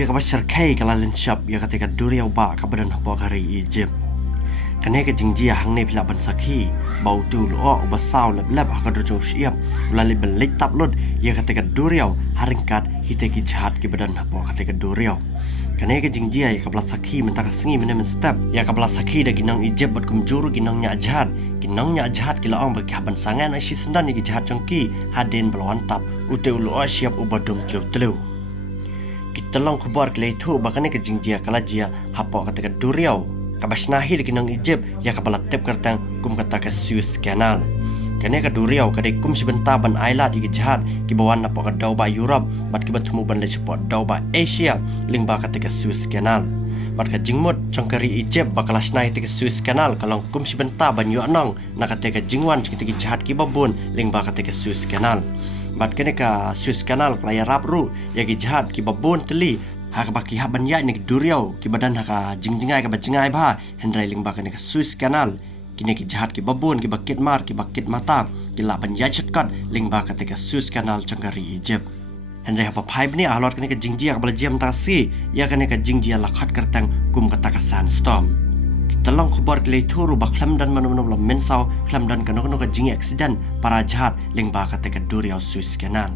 Jingjia ka bashar kai kala lenshap ya ketika duriau ba ka badan hapa kari Egypt. Kene ka jingjia hang ne pila ban sakhi bau tu lo ba saw lab ka dojo siap ulali belik tap lod ya ketika duriau haringkat hiteki jahat ki badan hapa ketika duriau. Kene ka jingjia ya kabla sakhi mentaka sengi men step ya kabla sakhi da ginang Egypt bat kumjuru ginang nya jahat kila ong ba kaban sangan asi sendan ni jahat jongki hadin belon tap ute lo siap ubadum kilo telu. Kita long kubar kelai tu bahkan ke jingjia kalajia hapa ketika duriau kabasnahi di kinang Egypt ya kapala tep kertang kum kata ke Suez Canal. Kene ka duriau kadai kum sebentar ban island di jahat ki bawan apa ka dau ba Europe bat ki bertemu ban le support dau ba Asia ling ba kata ke Suez Canal. Bat ka jingmut congkari Egypt bakalasnahi ke Suez Canal kalau kum sebentar ban yuanong nak kata ke jingwan ki jahat ki babun ling ba kata ke Suez Canal. Bat kene ka Suez Canal kelaya rapru ya ki jahat ki babun teli hak baki hak ban ya ni duriau ki badan hak jingjingai ka bajingai ba hendrai ling ba kene ka Suez Canal kini ki jahat ki babun ki bakit mar ki bakit mata ki la ban ya chatkat ling ba ka ka Suez Canal cangkari Egypt hendrai apa phai ni alot kene ka jingjia ka balajiam ta si ya kene ka jingjia lakhat kertang kum kata ka sandstorm. Kita long kubar kelai turu ba khlam dan manu-manu mensau khlam dan kano-kano ka jingi accident para jahat ling ba ka duriau Suez Canal.